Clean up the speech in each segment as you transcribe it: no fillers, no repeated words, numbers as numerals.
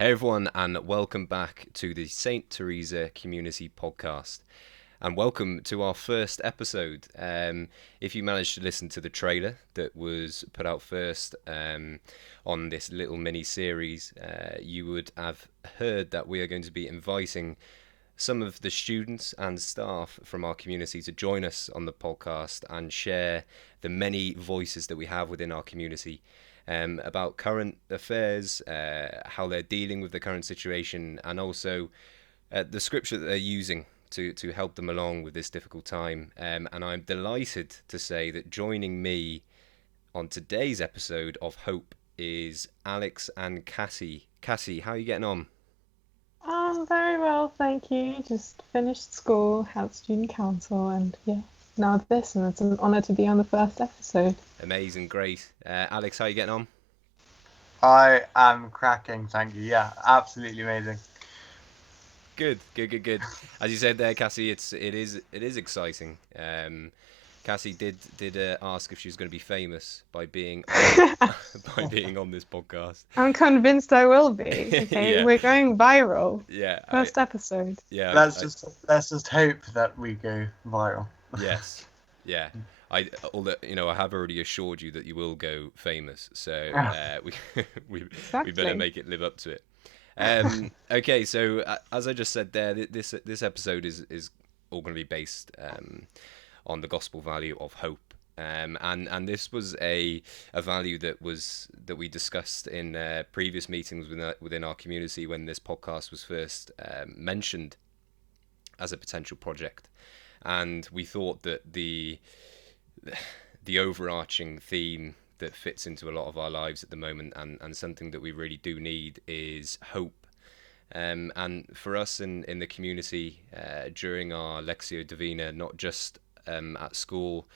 Hey everyone, and welcome back to the St Teresa Community podcast. And welcome to our first episode. If you managed to listen to the trailer that was put out first on this little mini series, you would have heard that we are going to be inviting some of the students and staff from our community to join us on the podcast and share the many voices that we have within our community about current affairs, how they're dealing with the current situation, and also the scripture that they're using to help them along with this difficult time. And I'm delighted to say that joining me on today's episode of Hope is Alex and Cassie. Cassie, how are you getting on? Very well, thank you. Just finished school, had student council, and now this, and it's an honour to be on the first episode. Amazing, great. Alex, how are you getting on? I am cracking, thank you. Yeah, absolutely amazing. Good. As you said there, Cassie, it is exciting. Cassie did ask if she was going to be famous by being by being on this podcast. I'm convinced I will be. Okay, Yeah. we're going viral. Yeah, First episode. yeah. Let's just hope that we go viral. Yes, yeah. Although I have already assured you that you will go famous, so we better make it live up to it. Okay, so as I just said there, this episode is all going to be based on the gospel value of hope, and this was a value that we discussed in previous meetings within our community when this podcast was first mentioned as a potential project, and we thought that the overarching theme that fits into a lot of our lives at the moment, and something that we really do need, is hope. And for us in the community, during our Lectio Divina, not just at school,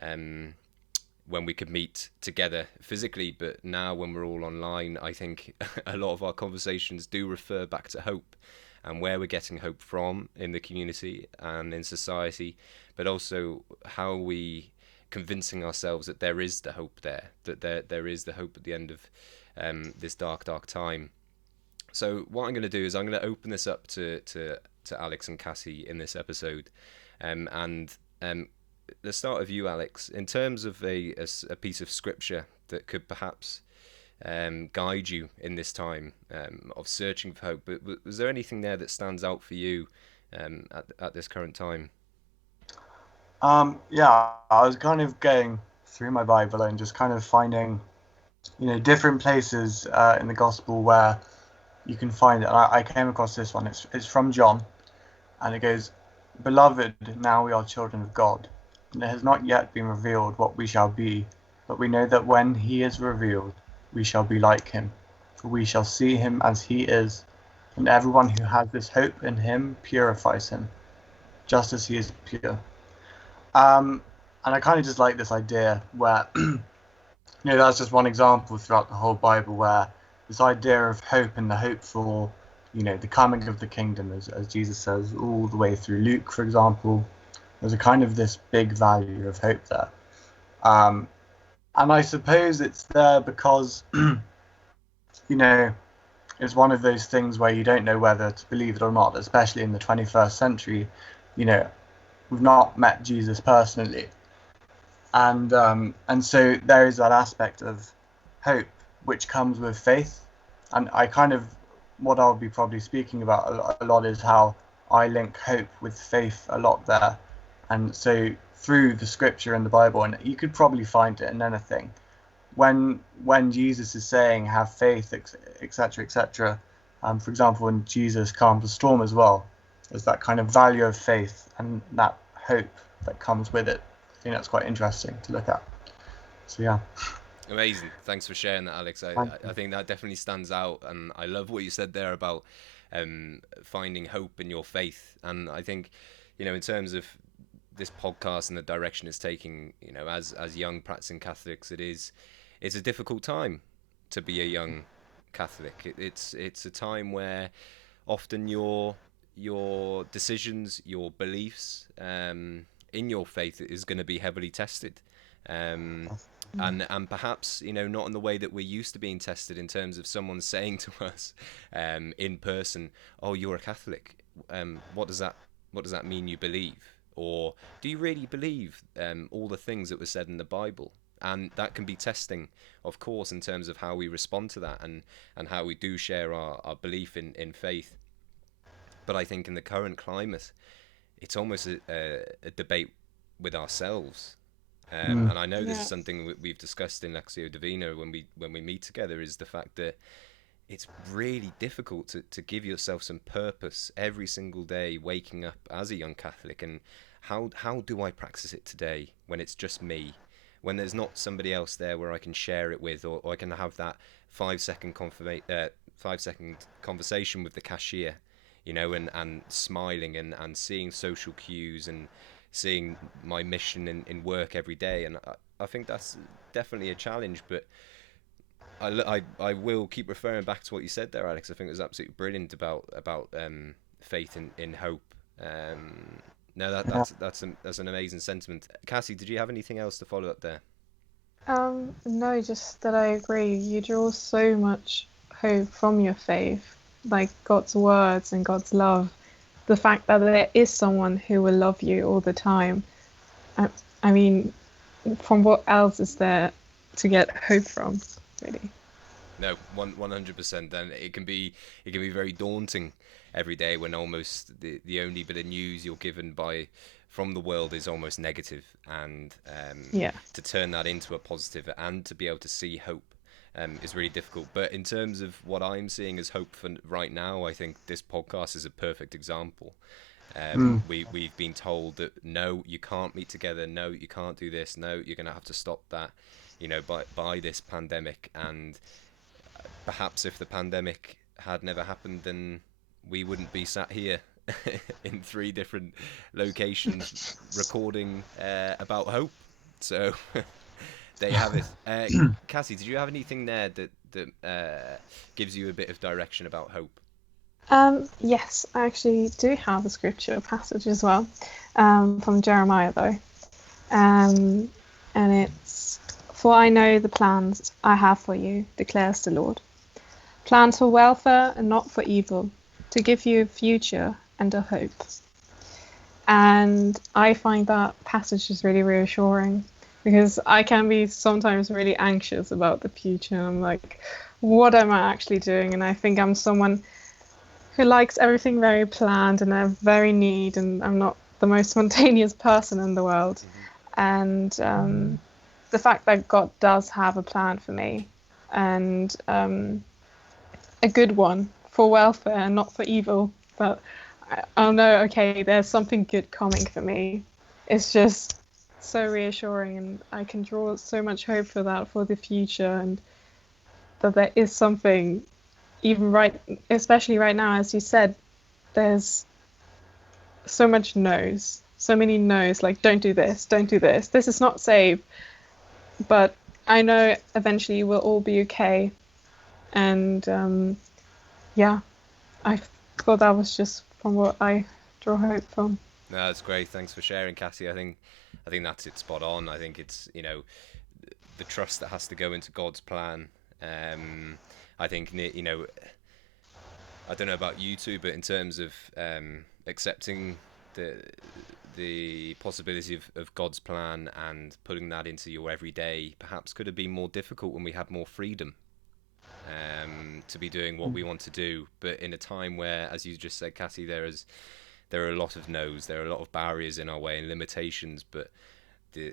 when we could meet together physically, but now when we're all online, I think a lot of our conversations do refer back to hope and where we're getting hope from in the community and in society, but also how we convincing ourselves that there is the hope that there is the hope at the end of this dark time. So what I'm going to do is I'm going to open this up to Alex and Cassie in this episode, and let's start with you, Alex. In terms of a piece of scripture that could perhaps guide you in this time of searching for hope, but was there anything there that stands out for you at this current time? Yeah, I was kind of going through my Bible and just kind of finding, different places in the gospel where you can find it. And I came across this one. It's from John, and it goes, "Beloved, now we are children of God, and it has not yet been revealed what we shall be, but we know that when he is revealed, we shall be like him, for we shall see him as he is, and everyone who has this hope in him purifies him, just as he is pure." And I kind of just like this idea where, that's just one example throughout the whole Bible where this idea of hope and the hope for, the coming of the kingdom, as Jesus says, all the way through Luke, for example, there's a kind of this big value of hope there. And I suppose it's there because, it's one of those things where you don't know whether to believe it or not, especially in the 21st century. We've not met Jesus personally, and so there is that aspect of hope which comes with faith. And I kind of, what I'll be probably speaking about a lot is how I link hope with faith a lot there. And so through the scripture in the Bible, and you could probably find it in anything, when Jesus is saying have faith, etc., etc. For example, when Jesus calms the storm as well, there's that kind of value of faith and that hope that comes with it. I think that's quite interesting to look at. So yeah. Amazing. Thanks for sharing that, Alex. I think that definitely stands out, and I love what you said there about finding hope in your faith. And I think, in terms of this podcast and the direction it's taking, as young practicing Catholics, it's a difficult time to be a young Catholic. It's a time where often your decisions, your beliefs in your faith is going to be heavily tested. and perhaps, not in the way that we're used to being tested, in terms of someone saying to us in person, "Oh, you're a Catholic. What does that mean you believe? Or do you really believe all the things that were said in the Bible?" And that can be testing, of course, in terms of how we respond to that, and how we do share our belief in faith. But I think in the current climate, it's almost a debate with ourselves. And I know this is Yeah. something we've discussed in Lectio Divina when we meet together, is the fact that it's really difficult to give yourself some purpose every single day, waking up as a young Catholic. And how do I practice it today when it's just me, when there's not somebody else there where I can share it with, or I can have that 5 second 5 second conversation with the cashier, and smiling, and seeing social cues, and seeing my mission in work every day. And I think that's definitely a challenge. But I will keep referring back to what you said there, Alex. I think it was absolutely brilliant about faith in hope. No, Yeah. that's an amazing sentiment. Cassie, did you have anything else to follow up there? No, just that I agree. You draw so much hope from your faith, like God's words and God's love. The fact that there is someone who will love you all the time. I, I mean, from what else is there to get hope from, really? No, 100%. Then it can be very daunting every day when almost the only bit of news you're given from the world is almost negative, and Yeah. to turn that into a positive and to be able to see hope is really difficult. But in terms of what I'm seeing as hope for right now, I think this podcast is a perfect example. We've been told that no, you can't meet together. No, you can't do this. No, you're going to have to stop that. By this pandemic. And perhaps if the pandemic had never happened, then we wouldn't be sat here in 3 different locations recording about hope. So there you have it. Cassie, did you have anything there that gives you a bit of direction about hope? Yes, I actually do have a scripture passage as well, from Jeremiah though. And it's, "For I know the plans I have for you, declares the Lord. Plans for welfare and not for evil, to give you a future and a hope." And I find that passage is really reassuring, because I can be sometimes really anxious about the future. I'm like, what am I actually doing? And I think I'm someone who likes everything very planned and very neat, and I'm not the most spontaneous person in the world. And the fact that God does have a plan for me, and a good one for welfare and not for evil, but I'll know, okay, there's something good coming for me. It's just so reassuring, and I can draw so much hope for that, for the future, and that there is something, even right, especially right now, as you said, there's so much no's, so many no's, like don't do this, don't do this. This is not safe, but I know eventually we'll all be okay. And yeah, I thought that was just from what I draw hope from. No, that's great. Thanks for sharing, Cassie. I think that's it, spot on. I think it's the trust that has to go into God's plan. I think I don't know about you two, but in terms of accepting the possibility of God's plan and putting that into your everyday, perhaps could have been more difficult when we had more freedom to be doing what we want to do. But in a time where, as you just said, Cassie, there are a lot of no's, there are a lot of barriers in our way and limitations. But the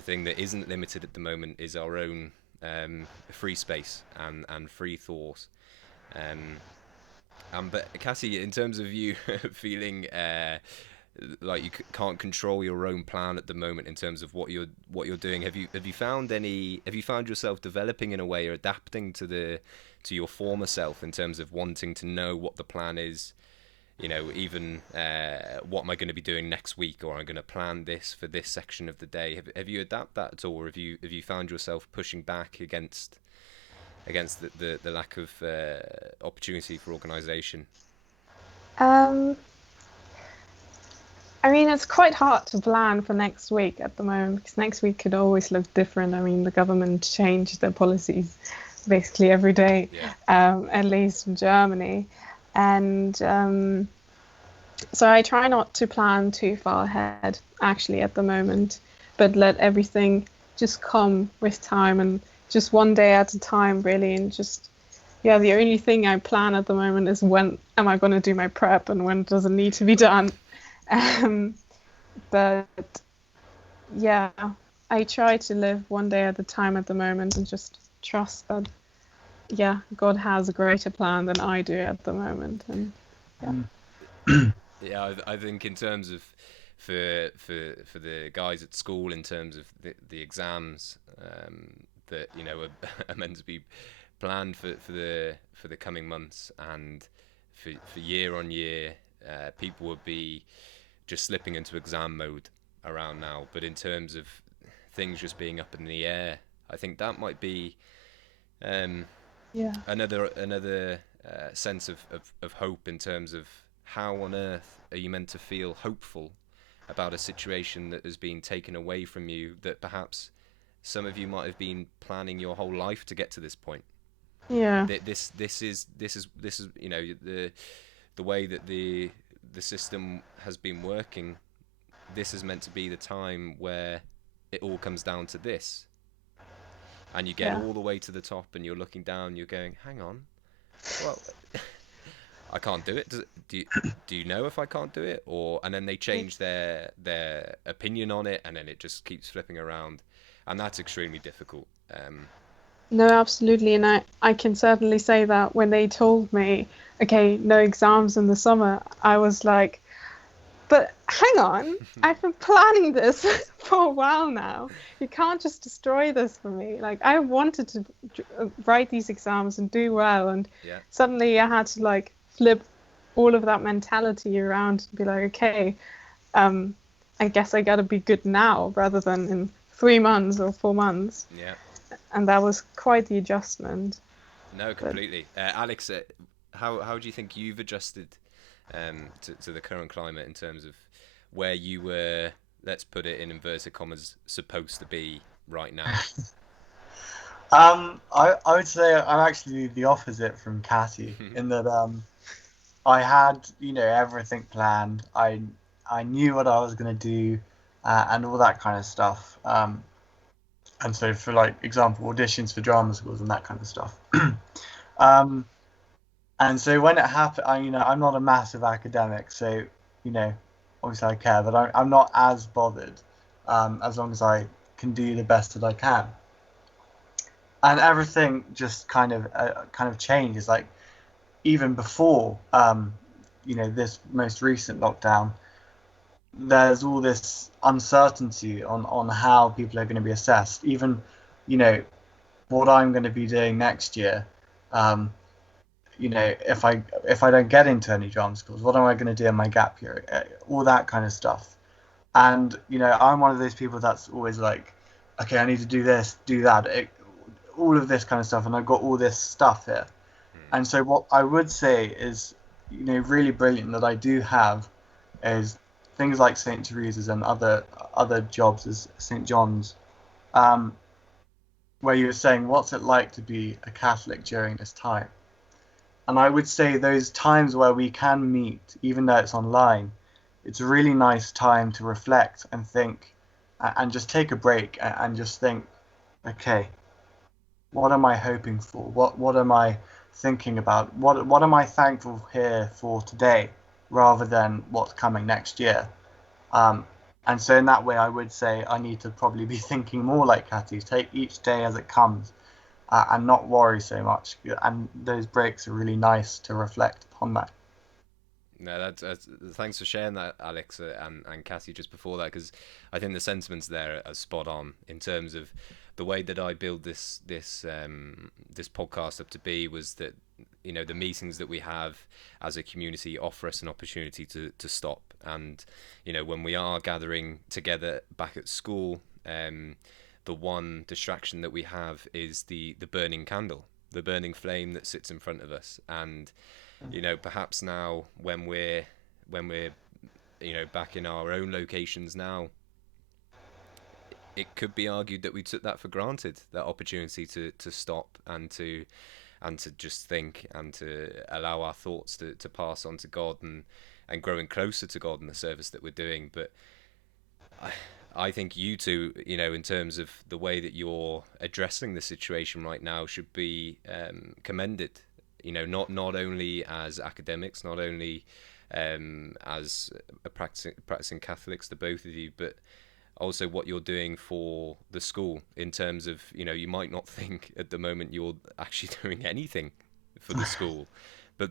thing that isn't limited at the moment is our own free space and free thought. But Cassie, in terms of you feeling like you can't control your own plan at the moment in terms of what you're doing, have you found yourself developing in a way, or adapting to your former self, in terms of wanting to know what the plan is? Even what am I going to be doing next week, or I'm going to plan this for this section of the day. Have you adapted that at all, or have you found yourself pushing back against the lack of opportunity for organisation? Um, I mean, it's quite hard to plan for next week at the moment because next week could always look different. I mean, the government changed their policies basically every day, at least in Germany. And so I try not to plan too far ahead, actually, at the moment, but let everything just come with time and just one day at a time, really. And just, yeah, the only thing I plan at the moment is when am I going to do my prep and when does it need to be done. But yeah, I try to live one day at a time at the moment and just trust that, yeah, God has a greater plan than I do at the moment. And yeah, I think in terms of for the guys at school, in terms of the exams that are meant to be planned for the coming months, and for year on year, people would be just slipping into exam mode around now. But in terms of things just being up in the air, I think that might be another sense of hope, in terms of how on earth are you meant to feel hopeful about a situation that has been taken away from you, that perhaps some of you might have been planning your whole life to get to this point. Yeah. This is the way that the system has been working. This is meant to be the time where it all comes down to this, and you get all the way to the top, and you're looking down, you're going, hang on, well, I can't do it. Do you know if I can't do it? And then they change their opinion on it, and then it just keeps flipping around, and that's extremely difficult. No, absolutely. And I can certainly say that when they told me, okay, no exams in the summer, I was like, but hang on, I've been planning this for a while now. You can't just destroy this for me. Like, I wanted to write these exams and do well, and suddenly I had to like flip all of that mentality around and be like, okay, I guess I gotta be good now rather than in 3 months or 4 months. Yeah. And that was quite the adjustment. No, completely. Alex, how do you think you've adjusted to the current climate, in terms of where you were, let's put it in inverted commas, supposed to be right now? I would say I'm actually the opposite from Catty, in that I had everything planned. I knew what I was going to do, and all that kind of stuff. And so, for like example, auditions for drama schools and that kind of stuff. And so when it happened, I'm not a massive academic, so obviously I care, but I'm not as bothered, as long as I can do the best that I can. And everything just kind of changes. Like, even before this most recent lockdown, there's all this uncertainty on how people are going to be assessed. Even what I'm going to be doing next year. If I don't get into any drama schools, what am I going to do in my gap year? All that kind of stuff. And I'm one of those people that's always like, okay, I need to do this, do that, all of this kind of stuff, and I've got all this stuff here. And so what I would say is, really brilliant that I do have is things like St Teresa's and other jobs as St John's, where you were saying, what's it like to be a Catholic during this time? And I would say those times where we can meet, even though it's online, it's a really nice time to reflect and think, and just take a break and just think, okay, what am I hoping for? What am I thinking about? What am I thankful here for today, rather than what's coming next year? And so in that way, I would say I need to probably be thinking more like Catty, take each day as it comes, and not worry so much. And those breaks are really nice to reflect upon that. No, that's thanks for sharing that, Alex, and Cassie just before that, because I think the sentiments there are spot on, in terms of the way that I build this podcast up to be, was that the meetings that we have as a community offer us an opportunity to stop, and when we are gathering together back at school, the one distraction that we have is the burning candle, the burning flame that sits in front of us. And perhaps now when we're back in our own locations now, it could be argued that we took that for granted, that opportunity to stop and to just think and to allow our thoughts to pass on to God and growing closer to God in the service that we're doing. But I think you two, in terms of the way that you're addressing the situation right now, should be commended. Not only as academics, not only as practicing Catholics, the both of you, but also what you're doing for the school in terms of, you might not think at the moment you're actually doing anything for the school, but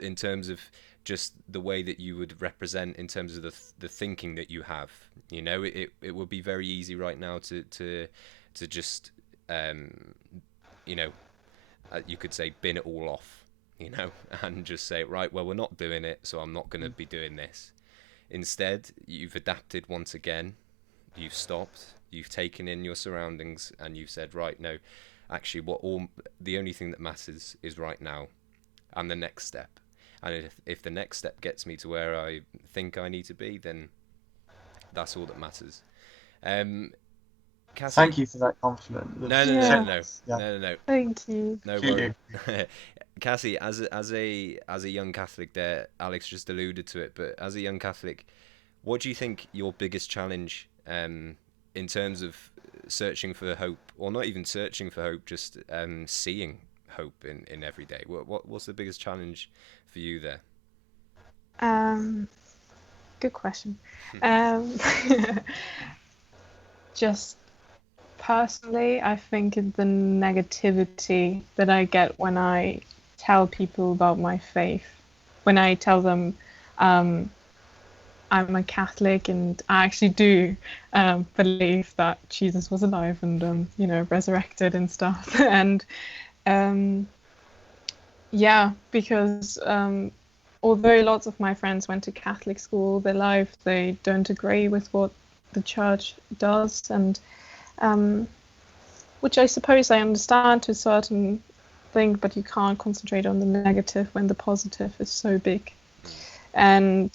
in terms of just the way that you would represent in terms of the thinking that you have, it would be very easy right now to just, you could say bin it all off, and just say, right, well, we're not doing it, so I'm not going to be doing this. Instead, you've adapted once again. You've stopped, you've taken in your surroundings, and you've said, right, no, actually the only thing that matters is right now and the next step. And if the next step gets me to where I think I need to be, then that's all that matters. Cassie, Thank you for that compliment. No. Thank you. No worries. Cassie, as a young Catholic there, Alex just alluded to it, but as a young Catholic, what do you think your biggest challenge in terms of searching for hope, or not even searching for hope, just seeing hope in every day? What's the biggest challenge for you there? Good question. Just personally, I think it's the negativity that I get when I tell people about my faith. When I tell them I'm a Catholic and I actually do believe that Jesus was alive and resurrected and stuff. And because although lots of my friends went to Catholic school all their life, they don't agree with what the church does, and which I suppose I understand to a certain thing, but you can't concentrate on the negative when the positive is so big. And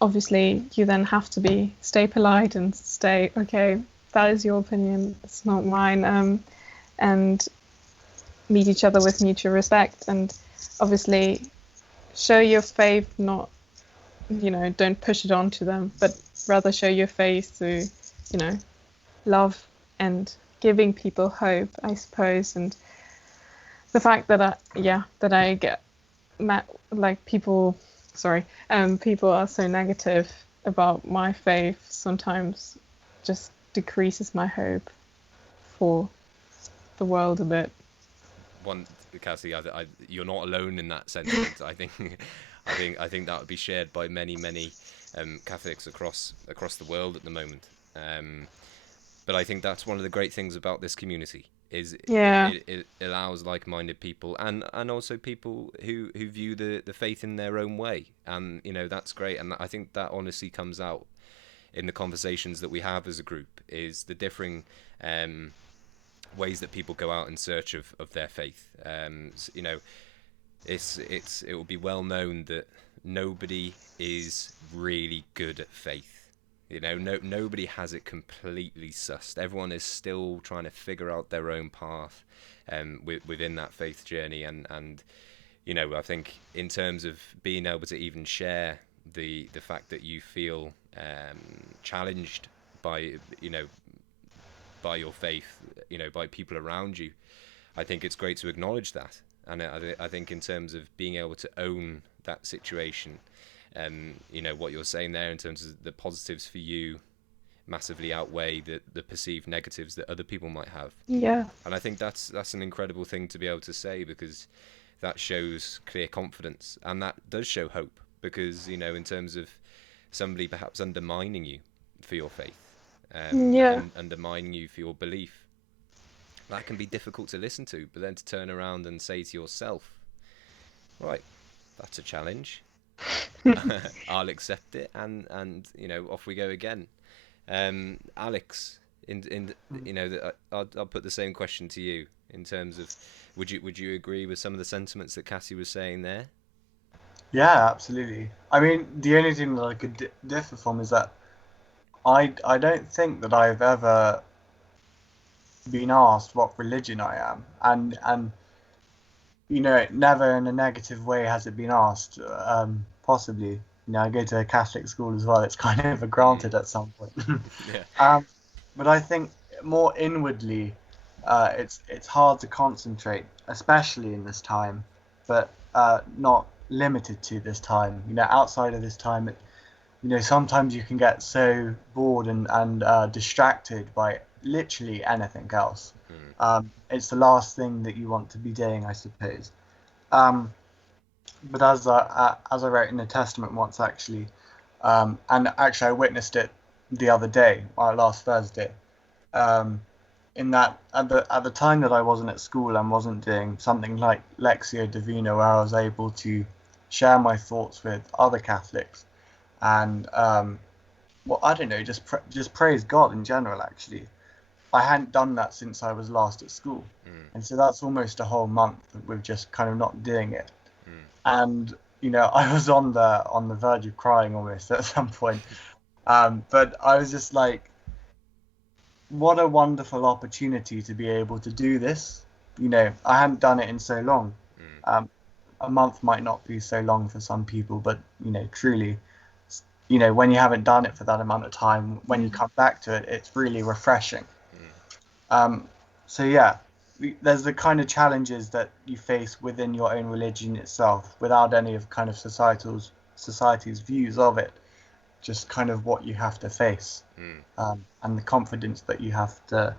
obviously you then have to stay polite and stay, okay, that is your opinion, it's not mine, and meet each other with mutual respect, and obviously show your faith, not, don't push it onto them, but rather show your faith through, love and giving people hope, I suppose. And the fact that I get people are so negative about my faith sometimes just decreases my hope for the world a bit. Cassie, you're not alone in that sentiment. I think that would be shared by many Catholics across the world at the moment. But I think that's one of the great things about this community is it allows like-minded people and also people who view the faith in their own way, and that's great. And I think that honestly comes out in the conversations that we have as a group, is the differing ways that people go out in search of their faith. It will be well known that nobody is really good at faith. Nobody has it completely sussed. Everyone is still trying to figure out their own path within that faith journey. And I think in terms of being able to even share the fact that you feel challenged by your faith, by people around you, I think it's great to acknowledge that. And I think in terms of being able to own that situation, what you're saying there in terms of the positives for you massively outweigh the perceived negatives that other people might have. Yeah. And I think that's an incredible thing to be able to say, because that shows clear confidence, and that does show hope, because in terms of somebody perhaps undermining you for your faith, and undermining you for your belief, that can be difficult to listen to, but then to turn around and say to yourself, right, that's a challenge. I'll accept it, and off we go again. Alex, I'll put the same question to you in terms of would you agree with some of the sentiments that Cassie was saying there? Yeah, absolutely. I mean, the only thing that I could differ from is that I don't think that I've ever been asked what religion I am, and never in a negative way has it been asked. Possibly, I go to a Catholic school as well. It's kind of a Mm. granted at some point. Yeah. um, but I think more inwardly, it's hard to concentrate, especially in this time, but not limited to this time. Outside of this time, sometimes you can get so bored and distracted by literally anything else. Mm. It's the last thing that you want to be doing, I suppose. Um, but as I wrote in the Testament once, actually, and actually I witnessed it the other day, last Thursday. Um, in that at the time that I wasn't at school and wasn't doing something like Lectio Divina, where I was able to share my thoughts with other Catholics and well, I don't know, just praise God in general. Actually, I hadn't done that since I was last at school, Mm. and so that's almost a whole month with just kind of not doing it. Mm. And I was on the verge of crying almost at some point. But I was just like, what a wonderful opportunity to be able to do this. I hadn't done it in so long. Mm. Um, a month might not be so long for some people, but truly, when you haven't done it for that amount of time, when you Yeah. come back to it, it's really refreshing. Mm. Um, so yeah, there's the kind of challenges that you face within your own religion itself, without any of kind of society's views of it. Just kind of what you have to face, Mm. and the confidence that you have to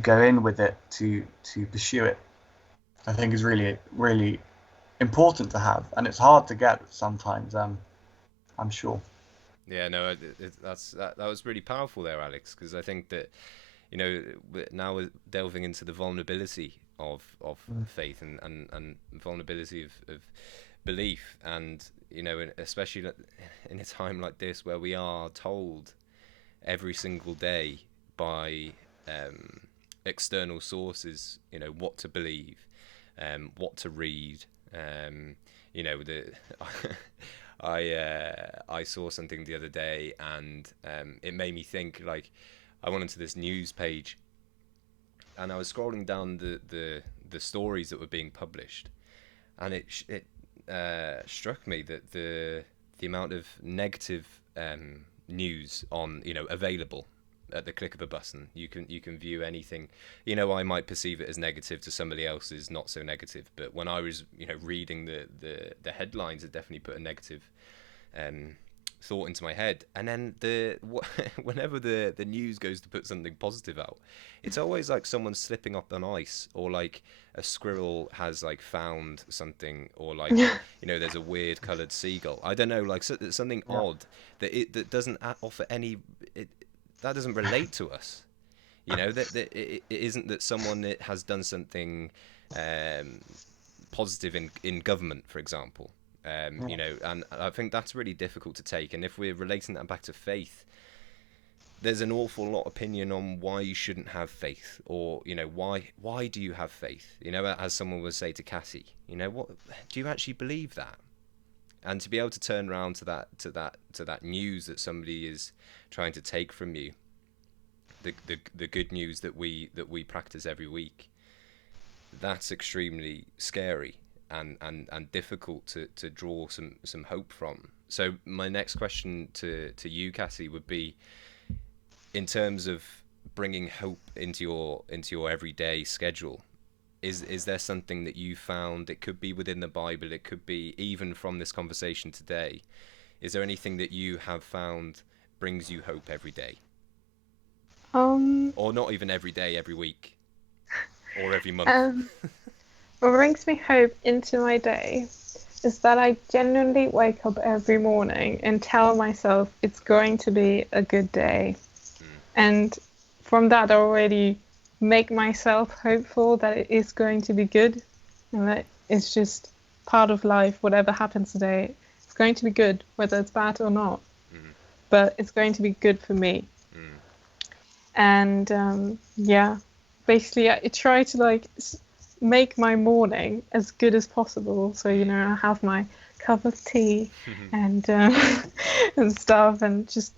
go in with it to pursue it. I think is really really important to have, and it's hard to get sometimes. I'm sure. Yeah, no, that was really powerful there, Alex, because I think that now we're delving into the vulnerability of Mm. faith and vulnerability of belief, and especially in a time like this where we are told every single day by um, external sources, what to believe, what to read. The I saw something the other day, and it made me think. Like, I went into this news page, and I was scrolling down the stories that were being published, and it struck me that the amount of negative news on available at the click of a button. You can view anything. I might perceive it as negative, to somebody else is not so negative. But when I was reading the headlines, it definitely put a negative um, thought into my head. And then whenever the news goes to put something positive out, it's always like someone's slipping up on ice, or like a squirrel has like found something, or like there's a weird coloured seagull. I don't know, like something Yeah. odd that doesn't offer any. That doesn't relate to us. That it isn't that someone has done something um, positive in government, for example. Yeah. And I think that's really difficult to take. And if we're relating that back to faith, there's an awful lot of opinion on why you shouldn't have faith, or why do you have faith? As someone would say to Cassie, what do you actually believe that? And to be able to turn around to that news that somebody is trying to take from you, the good news that we practice every week, that's extremely scary and difficult to draw some hope from. So my next question to you, Cassie, would be, in terms of bringing hope into your everyday schedule, is there something that you found? It could be within the Bible, it could be even from this conversation today. Is there anything that you have found brings you hope every day? Um, Or not even every day, every week, or every month? um, what brings me hope into my day is that I genuinely wake up every morning and tell myself it's going to be a good day. Mm. And from that, I already make myself hopeful that it is going to be good, and that it's just part of life. Whatever happens today, it's going to be good, whether it's bad or not. Mm. But it's going to be good for me. Mm. And yeah, basically, I try to like make my morning as good as possible. So Mm. I have my cup of tea and and stuff, and just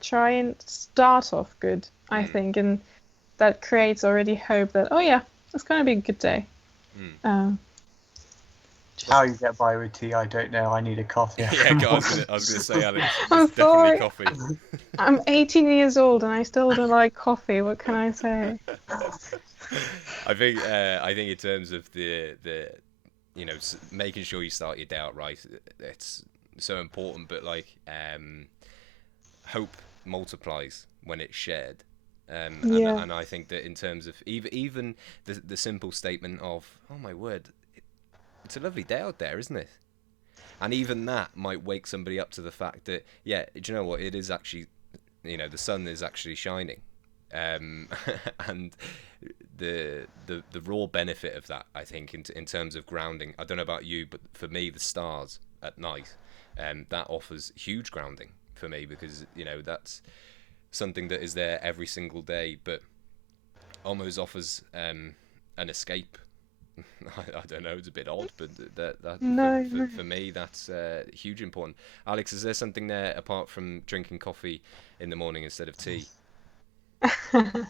try and start off good, I think, and that creates already hope that it's going to be a good day. How you get by with tea, I don't know. I need a coffee. Yeah, I was gonna say, Alex, I'm it's definitely sorry. coffee. I'm 18 years old and I still don't like coffee. What can I say? I think in terms of the making sure you start your day out right, it's so important. But like, hope multiplies when it's shared. And I think that in terms of even the simple statement of, oh my word, it's a lovely day out there, isn't it? And even that might wake somebody up to the fact that, do you know what, it is actually, the sun is actually shining. And the raw benefit of that, I think, in terms of grounding, I don't know about you, but for me, the stars at night, that offers huge grounding for me, because that's something that is there every single day, but almost offers an escape. I don't know, it's a bit odd, but for me, that's huge important. Alex, is there something there apart from drinking coffee in the morning instead of tea? Could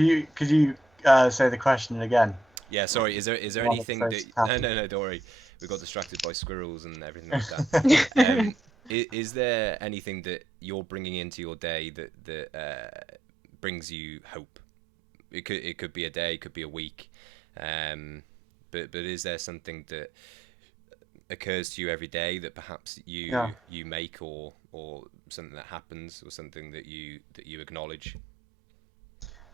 you say the question again? Yeah, sorry. Is there anything that? No, don't worry. We got distracted by squirrels and everything like that. Is there anything that you're bringing into your day that brings you hope? It could be a day, it could be a week, but is there something that occurs to you every day that perhaps you make, or something that happens, or something that you acknowledge?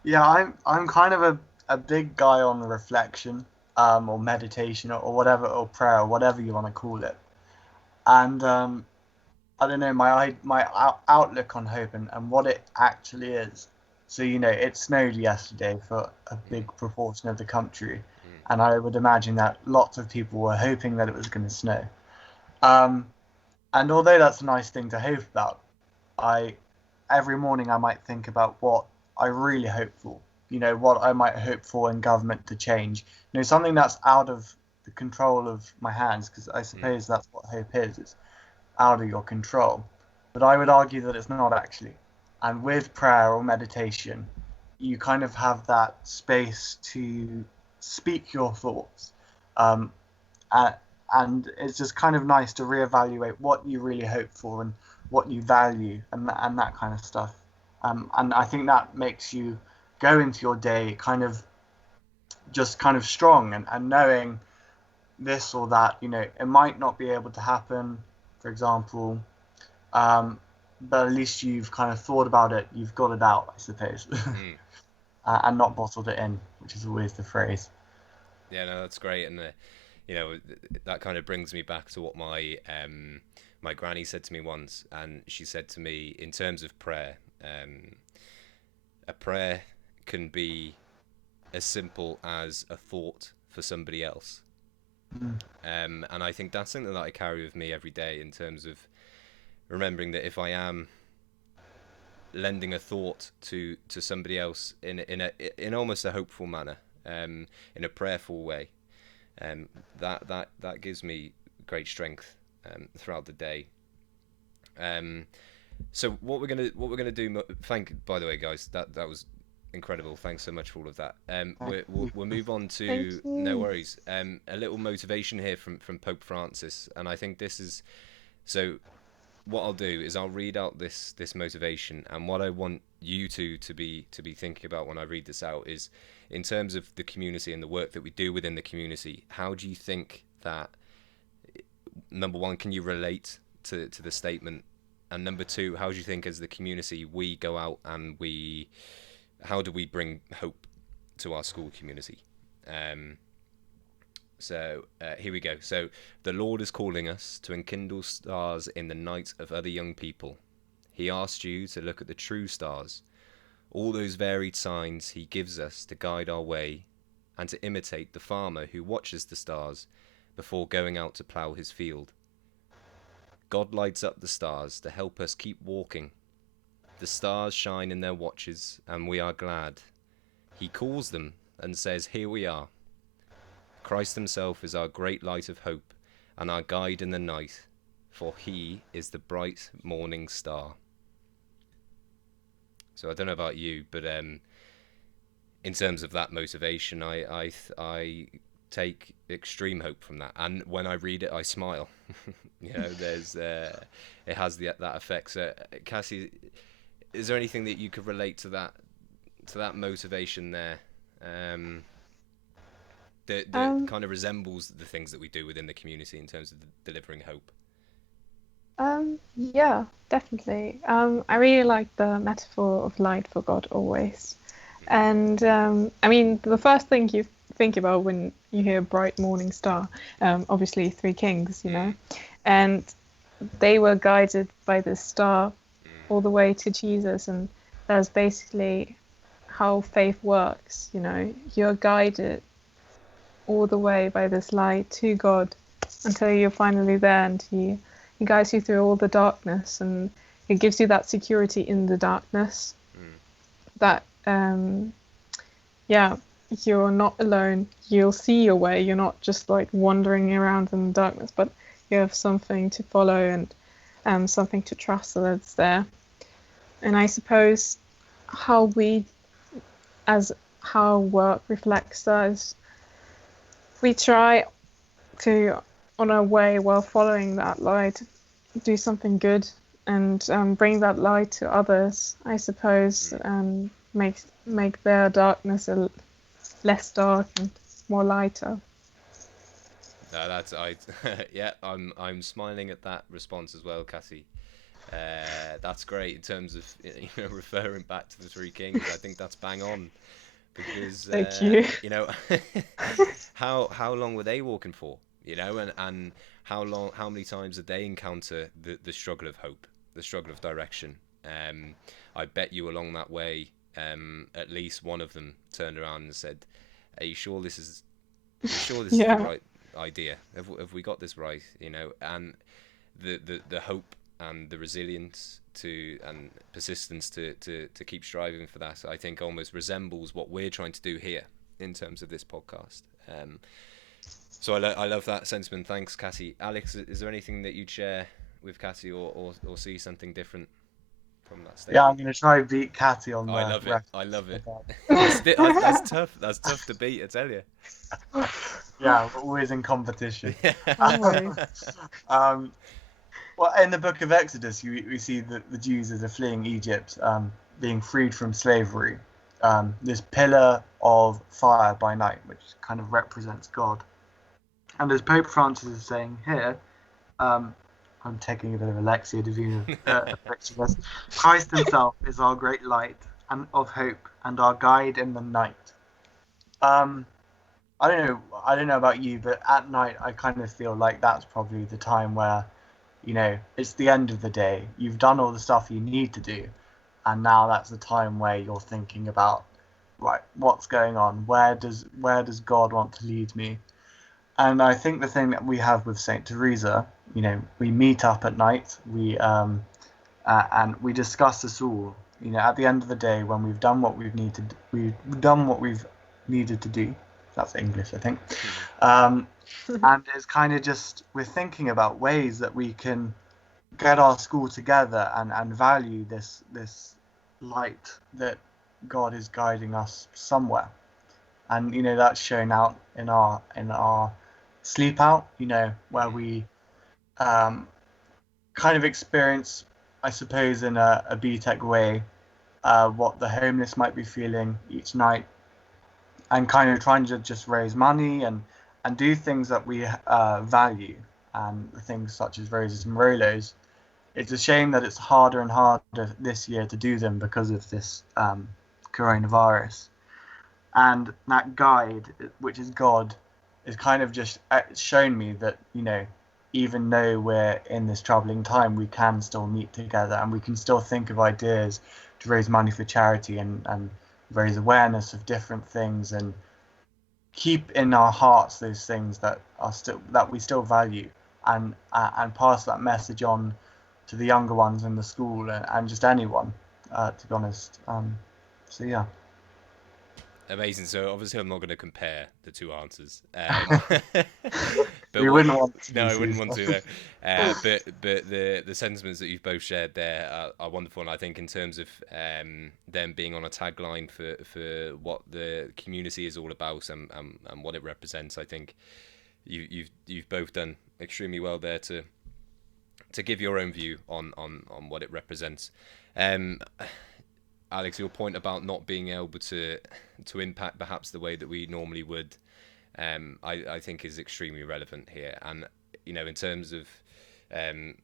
Yeah, I'm kind of a big guy on reflection, or meditation, or whatever, or prayer, or whatever you want to call it. And I don't know, my outlook on hope and what it actually is. So it snowed yesterday for a big proportion of the country, and I would imagine that lots of people were hoping that it was going to snow. And although that's a nice thing to hope about, every morning I might think about what I really hope for. What I might hope for in government to change. Something that's out of the control of my hands, because I suppose that's what hope is. It's out of your control. But I would argue that it's not actually. And with prayer or meditation, you kind of have that space to speak your thoughts. And it's just kind of nice to reevaluate what you really hope for and what you value, and that kind of stuff. And I think that makes you go into your day kind of strong, and knowing this or that, it might not be able to happen, for example, but at least you've kind of thought about it, you've got it out, I suppose, and not bottled it in, which is always the phrase. Yeah, no, that's great, and that kind of brings me back to what my my granny said to me once, and she said to me, in terms of prayer, a prayer can be as simple as a thought for somebody else. And I think that's something that I carry with me every day, in terms of remembering that if I am lending a thought to somebody else in almost a hopeful manner, in a prayerful way, that gives me great strength throughout the day. So what we're gonna do. By the way, guys, that was incredible. Thanks so much for all of that. We'll move on to, no worries, a little motivation here from Pope Francis, and I think this is, so what I'll do is I'll read out this motivation, and what I want you to be thinking about when I read this out is, in terms of the community and the work that we do within the community, how do you think that, number one, can you relate to the statement, and number two, how do you think as the community we go out and how do we bring hope to our school community? So here we go. So, the Lord is calling us to enkindle stars in the night of other young people. He asked you to look at the true stars, all those varied signs he gives us to guide our way, and to imitate the farmer who watches the stars before going out to plough his field. God lights up the stars to help us keep walking. The stars shine in their watches, and we are glad. He calls them and says, "Here we are." Christ himself is our great light of hope, and our guide in the night, for he is the bright morning star. So I don't know about you, but in terms of that motivation, I take extreme hope from that, and when I read it, I smile. There's it has that effect. So, Cassie, is there anything that you could relate to that motivation there? That kind of resembles the things that we do within the community in terms of delivering hope. Yeah, definitely. I really like the metaphor of light for God always. And I mean, the first thing you think about when you hear bright morning star, obviously three kings, and they were guided by this star all the way to Jesus, and that's basically how faith works. You're guided all the way by this light to God until you're finally there, and He guides you through all the darkness, and He gives you that security in the darkness. That you're not alone. You'll see your way. You're not just like wandering around in the darkness, but you have something to follow and something to trust that's there. And I suppose how work reflects that is we try to, on our way while following that light, do something good and bring that light to others, I suppose, and make their darkness less dark and more lighter. No, I'm smiling at that response as well, Cassie. That's great in terms of referring back to the three kings. I think that's bang on, because thank you. How long were they walking for? And how many times did they encounter the struggle of hope, the struggle of direction? I bet you along that way, at least one of them turned around and said, "Are you sure this is the right idea? Have we got this right?" And the hope and the resilience and persistence to keep striving for that, I think almost resembles what we're trying to do here in terms of this podcast. So I love that sentiment. Thanks, Cassie. Alex, is there anything that you'd share with Cassie, or see something different from that statement? Yeah, I'm going to try and beat Cassie on I that. love it. That's tough. That's tough to beat, I tell you. Yeah, we're always in competition. Always. Well, in the book of Exodus, we see that the Jews, as they're fleeing Egypt, being freed from slavery, this pillar of fire by night, which kind of represents God. And as Pope Francis is saying here, I'm taking a bit of a Lectio Divina picture of this. Christ himself is our great light and of hope and our guide in the night. I don't know about you, but at night I kind of feel like that's probably the time where, it's the end of the day. You've done all the stuff you need to do, and now that's the time where you're thinking about, right, what's going on? Where does God want to lead me? And I think the thing that we have with St. Teresa, we meet up at night, and we discuss this all. At the end of the day, when we've done what we've needed to do. That's English, I think. And it's kind of just, we're thinking about ways that we can get our school together and value this light that God is guiding us somewhere. And that's shown out in our sleep out, where we kind of experience, I suppose, in a BTEC way, what the homeless might be feeling each night, and kind of trying to just raise money and do things that we value, and things such as roses and rolos. It's a shame that it's harder and harder this year to do them because of this coronavirus. And that guide, which is God, is kind of just shown me that, even though we're in this troubling time, we can still meet together and we can still think of ideas to raise money for charity and raise awareness of different things, and keep in our hearts those things that we still value, and pass that message on to the younger ones in the school and just anyone, to be honest. So yeah. Amazing. So obviously, I'm not going to compare the two answers. But We what? wouldn't want to, No, I wouldn't Lucy. want to. No. But the sentiments that you've both shared there are wonderful, and I think in terms of them being on a tagline for what the community is all about and what it represents, I think you've both done extremely well there to give your own view on what it represents. Um, Alex, your point about not being able to impact perhaps the way that we normally would, I think is extremely relevant here. And in terms of, um,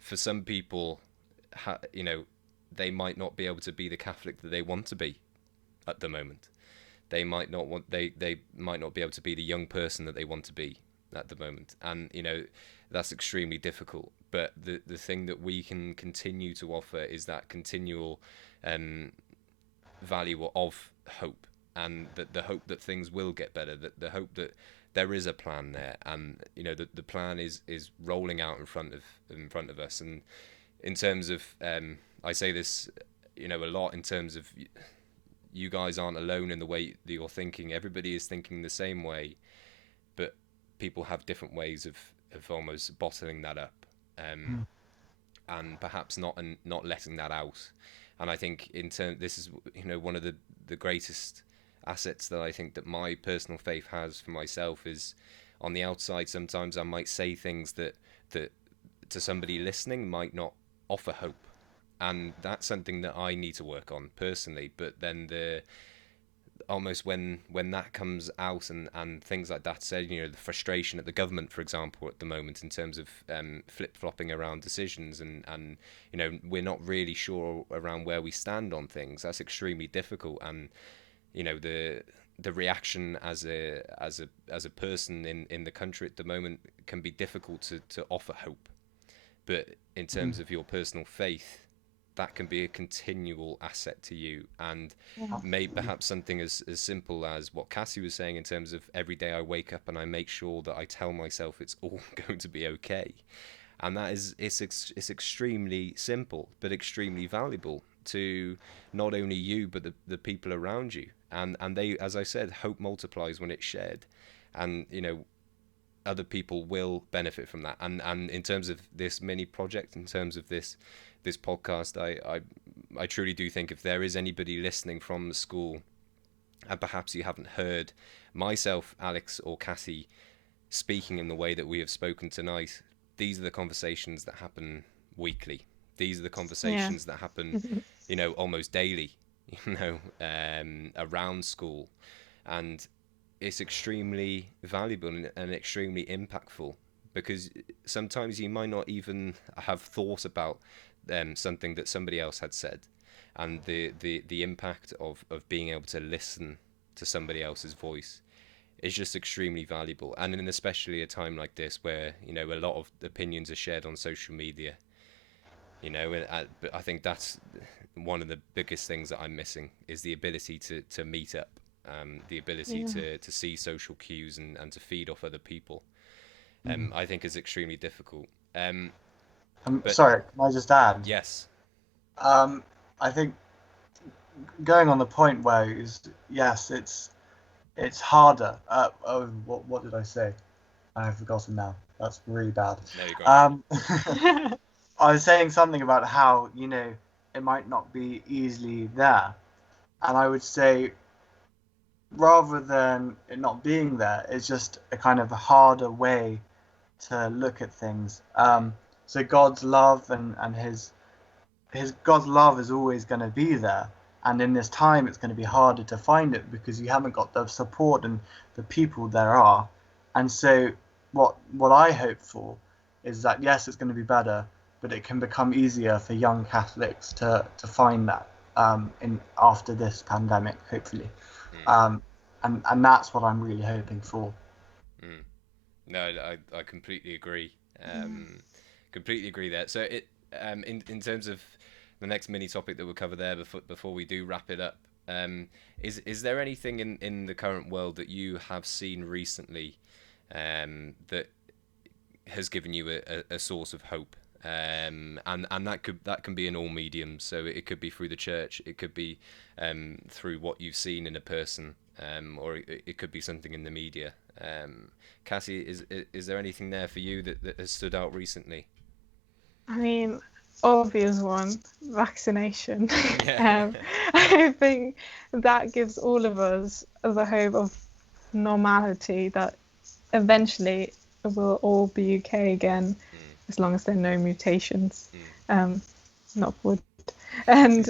for some people, they might not be able to be the Catholic that they want to be at the moment. They might not be able to be the young person that they want to be at the moment, and that's extremely difficult. But the thing that we can continue to offer is that continual value of hope, and the hope that things will get better, that the hope that there is a plan there, and the plan is rolling out in front of us. And in terms of I say this a lot, in terms of you guys aren't alone in the way that you're thinking. Everybody is thinking the same way, but people have different ways of almost bottling that up, and perhaps not letting that out. And I think this is one of the greatest assets that I think that my personal faith has for myself is, on the outside sometimes I might say things that to somebody listening might not offer hope, and that's something that I need to work on personally. But then almost when that comes out and things like that said, the frustration at the government, for example, at the moment, in terms of flip-flopping around decisions, and we're not really sure around where we stand on things. That's extremely difficult, and the reaction as a person in the country at the moment can be difficult to offer hope. But in terms of your personal faith, that can be a continual asset to you, and may perhaps something as simple as what Cassie was saying, in terms of every day I wake up and I make sure that I tell myself it's all going to be okay. And that is it's extremely simple but extremely valuable to not only you but the people around you, and they, as I said, hope multiplies when it's shared, and other people will benefit from that. And in terms of this mini project, in terms of this podcast, I truly do think if there is anybody listening from the school, and perhaps you haven't heard myself, Alex, or Cassie speaking in the way that we have spoken tonight, these are the conversations that happen weekly. These are the conversations that happen, almost daily, around school. And it's extremely valuable and extremely impactful, because sometimes you might not even have thought about something that somebody else had said, and the impact of being able to listen to somebody else's voice is just extremely valuable. And in especially a time like this, where a lot of opinions are shared on social media, but I think that's one of the biggest things that I'm missing, is the ability to meet up, the ability to see social cues and to feed off other people. I think is extremely difficult. Sorry, can I just add? Yes. I think going on the point where yes, it's harder. What did I say? I have forgotten now. That's really bad. No, you got I was saying something about how it might not be easily there, and I would say, rather than it not being there, it's just a kind of a harder way to look at things. So God's love and his God's love is always going to be there, and in this time it's going to be harder to find it because you haven't got the support and the people there are. And so what I hope for is that, yes, it's going to be better, but it can become easier for young Catholics to find that in after this pandemic, hopefully. And that's what I'm really hoping for. No, I completely agree. Completely agree there. So in terms of the next mini topic that we'll cover there before we do wrap it up, is there anything in the current world that you have seen recently that has given you a source of hope? And that can be in all mediums. So it could be through the church, it could be through what you've seen in a person, or it could be something in the media. Cassie, is there anything there for you that has stood out recently? I mean, obvious one, vaccination. Yeah. I think that gives all of us the hope of normality, that eventually we'll all be UK again, as long as there are no mutations. Knock wood. And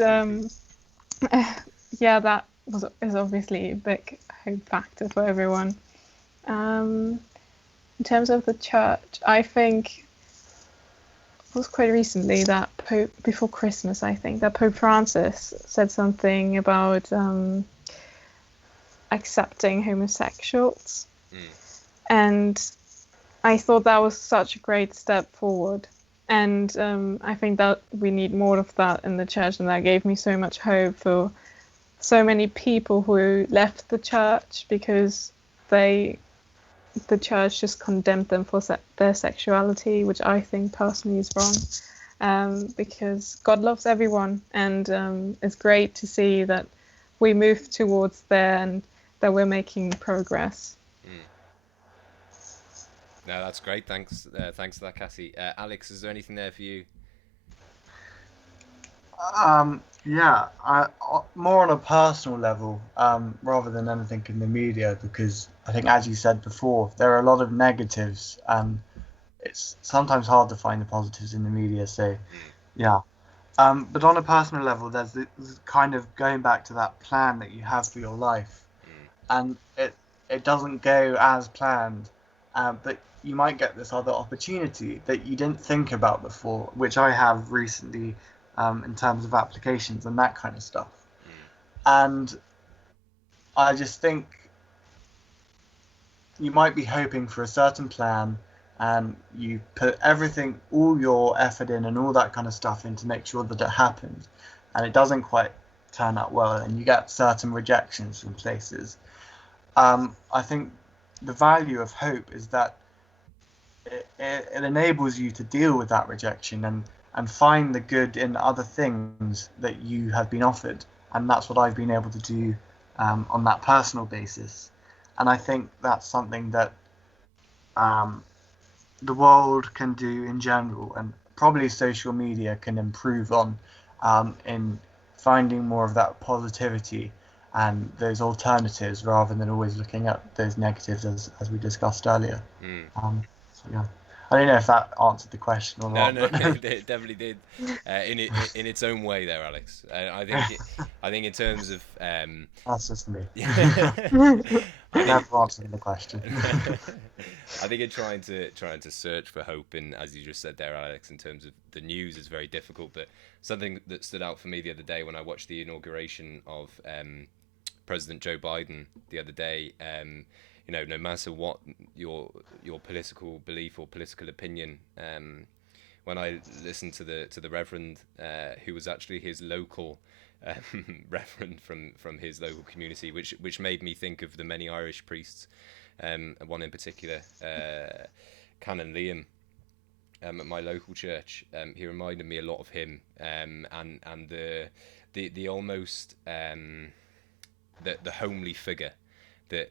yeah, that is obviously a big hope factor for everyone. In terms of the church, I think it was quite recently that before Christmas, I think, that Pope Francis said something about accepting homosexuals. And I thought that was such a great step forward. And I think that we need more of that in the church, and that gave me so much hope for so many people who left the church because the church just condemned them for their sexuality, which I think personally is wrong, because God loves everyone, and it's great to see that we move towards there and that we're making progress. No, that's great. Thanks for that, Cassie. Alex, is there anything there for you? Yeah, more on a personal level, rather than anything in the media, because I think, as you said before, there are a lot of negatives, and it's sometimes hard to find the positives in the media. So, yeah. But on a personal level, there's this kind of going back to that plan that you have for your life, and it doesn't go as planned, but you might get this other opportunity that you didn't think about before, which I have recently, in terms of applications and that kind of stuff. And I just think you might be hoping for a certain plan, and you put everything, all your effort in and all that kind of stuff in to make sure that it happens, and it doesn't quite turn out well, and you get certain rejections from places. I think the value of hope is that it enables you to deal with that rejection and find the good in other things that you have been offered. And that's what I've been able to do, on that personal basis. And I think that's something that the world can do in general, and probably social media can improve on, in finding more of that positivity and those alternatives, rather than always looking at those negatives, as we discussed earlier. So yeah, I don't know if that answered the question or No, not. no, But it definitely did. In its own way, there, Alex. I think in terms of that's just me. I think Never answering the question. I think in trying to search for hope in, as you just said there, Alex, in terms of the news is very difficult. But something that stood out for me the other day when I watched the inauguration of President Joe Biden the other day, no matter what your political belief or political opinion, when I listened to the Reverend, who was actually his local Reverend from his local community, which made me think of the many Irish priests, one in particular, Canon Liam, at my local church. He reminded me a lot of him, and the almost the homely figure that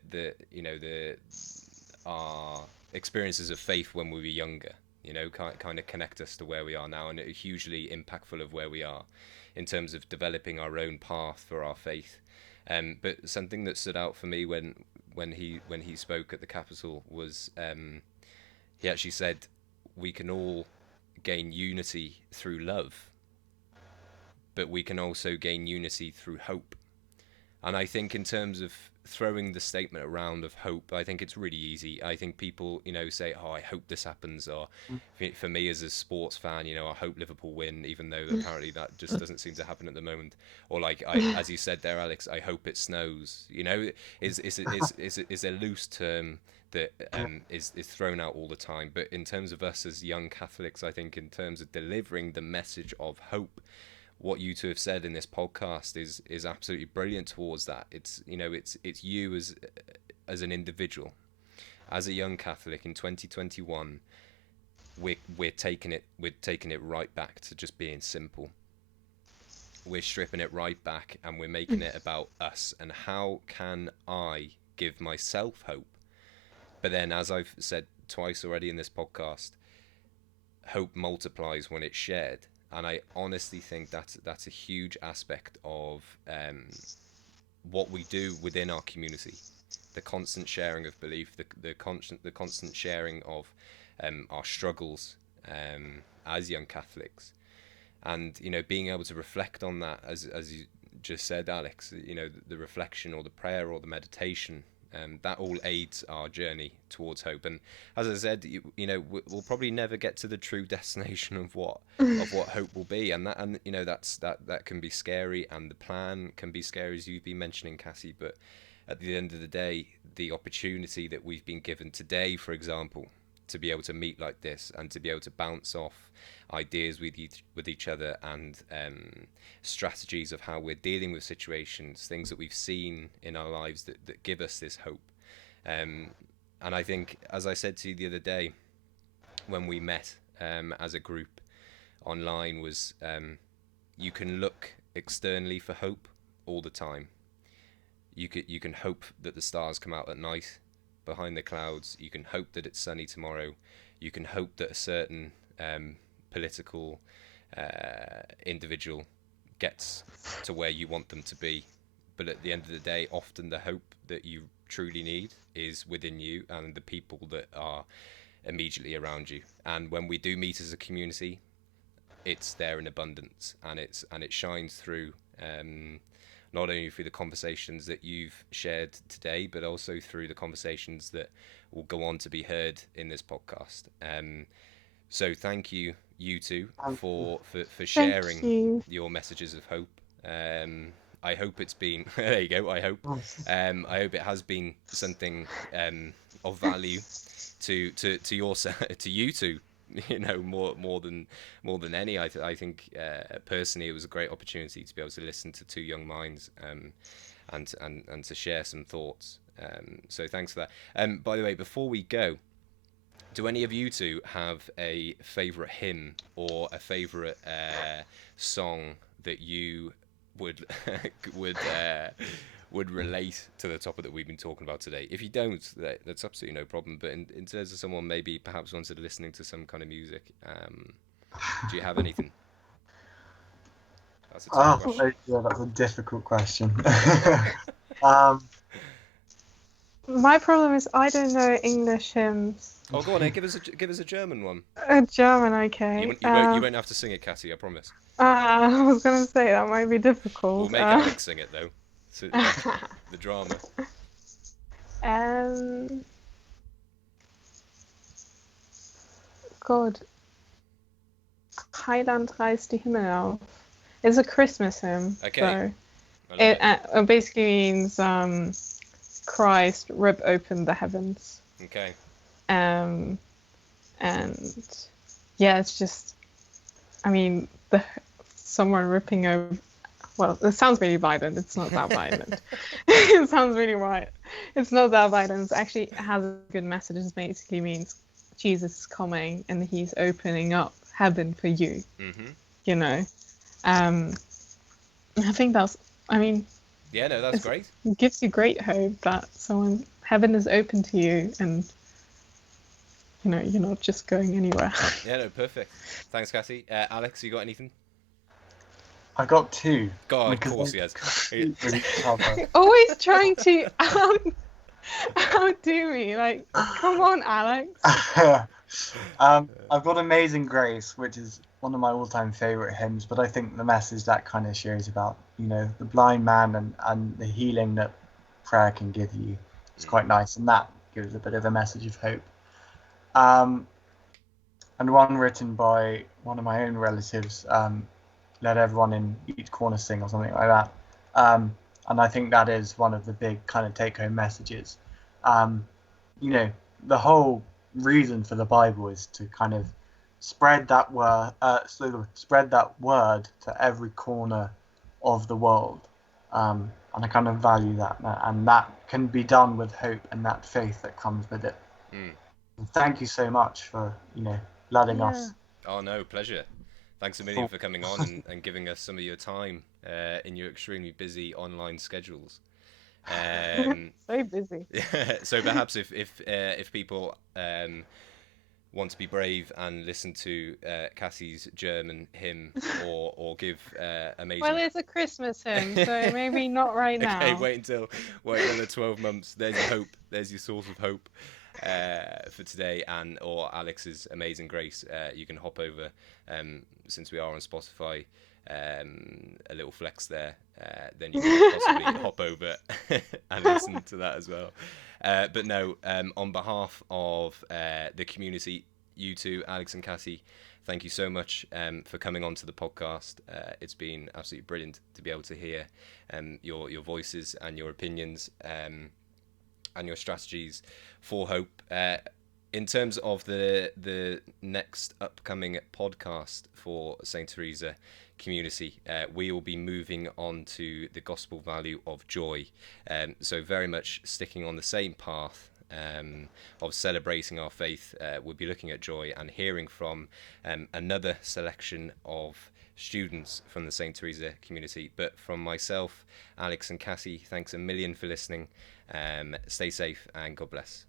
our experiences of faith when we were younger, kind of connect us to where we are now, and are hugely impactful of where we are in terms of developing our own path for our faith. But something that stood out for me when he spoke at the Capitol was, he actually said we can all gain unity through love, but we can also gain unity through hope. And I think in terms of throwing the statement around of hope, I think it's really easy. I think people, say, "Oh, I hope this happens," or for me as a sports fan, I hope Liverpool win, even though apparently that just doesn't seem to happen at the moment. Or like, as you said there, Alex, I hope it snows. Is a loose term that is thrown out all the time. But in terms of us as young Catholics, I think in terms of delivering the message of hope, what you two have said in this podcast is absolutely brilliant towards that. It's you as an individual, as a young Catholic in 2021, we're taking it right back to just being simple. We're stripping it right back and we're making it about us and how can I give myself hope. But then, as I've said twice already in this podcast, hope multiplies when it's shared, and I honestly think that's a huge aspect of what we do within our community. The constant sharing of belief, the constant sharing of our struggles as young Catholics, and being able to reflect on that, as you just said, Alex. The reflection or the prayer or the meditation. That all aids our journey towards hope, and as I said, we'll probably never get to the true destination of what hope will be, and that can be scary, and the plan can be scary, as you've been mentioning, Cassie. But at the end of the day, the opportunity that we've been given today, for example, to be able to meet like this and to be able to bounce off ideas with each other and strategies of how we're dealing with situations, things that we've seen in our lives that give us this hope. And I think, as I said to you the other day when we met as a group online, was you can look externally for hope all the time. You can hope that the stars come out at night behind the clouds. You can hope that it's sunny tomorrow. You can hope that a certain political individual gets to where you want them to be. But at the end of the day, often the hope that you truly need is within you and the people that are immediately around you. And when we do meet as a community, it's there in abundance, and it shines through, not only through the conversations that you've shared today, but also through the conversations that will go on to be heard in this podcast. So thank you two for sharing your messages of hope. I hope it's been there you go. I hope it has been something of value to you two. More than any. I think personally, it was a great opportunity to be able to listen to two young minds and to share some thoughts. So thanks for that. By the way, before we go, do any of you two have a favourite hymn or a favourite song that you would would relate to the topic that we've been talking about today? If you don't, that's absolutely no problem. But in terms of someone maybe perhaps wanted listening to some kind of music, do you have anything? That's a tough question. Yeah, that's a difficult question. My problem is I don't know English hymns. Oh, go on, give us a German one. A German, okay. You won't have to sing it, Cassie, I promise. I was gonna say that might be difficult. We'll make Alex sing it though. So, the drama. God. Heiland reißt die Himmel auf. It's a Christmas hymn. Okay. So it basically means Christ rip open the heavens. Okay. And yeah, it's just, I mean, someone ripping over. Well, it sounds really violent. It's not that violent. It sounds really right. It's not that violent. It actually has a good message. It basically means Jesus is coming and he's opening up heaven for you. Mm-hmm. I think that's, I mean. Yeah, no, that's great. It gives you great hope that heaven is open to you and, you're not just going anywhere. Yeah, no, perfect. Thanks, Cassie. Alex, you got anything? I got two. God, of course he has. Always trying to outdo me. Like, come on, Alex. I've got Amazing Grace, which is one of my all-time favourite hymns, but I think the message that kind of shares about, the blind man and the healing that prayer can give you is quite nice, and that gives a bit of a message of hope. And one written by one of my own relatives, Let Everyone in Each Corner Sing, or something like that. And I think that is one of the big kind of take-home messages. The whole reason for the Bible is to kind of spread that word to every corner of the world. And I kind of value that, and that can be done with hope and that faith that comes with it. Thank you so much for letting Yeah. us. Oh no, pleasure. Thanks a million for coming on and giving us some of your time in your extremely busy online schedules. So busy. So perhaps if people want to be brave and listen to Cassie's German hymn or give amazing. Well, it's a Christmas hymn, so maybe not right now. Okay, wait another 12 months. There's your hope. There's your source of hope for today, and or Alex's Amazing Grace. You can hop over since we are on Spotify. A little flex there. Then you can possibly hop over and listen to that as well. But no, on behalf of the community, you two, Alex and Cassie, thank you so much for coming onto the podcast. It's been absolutely brilliant to be able to hear your voices and your opinions and your strategies for hope. In terms of the next upcoming podcast for St Teresa Community, we will be moving on to the gospel value of joy. So very much sticking on the same path of celebrating our faith. We'll be looking at joy and hearing from another selection of students from the St Teresa Community. But from myself, Alex and Cassie, thanks a million for listening. Stay safe and God bless.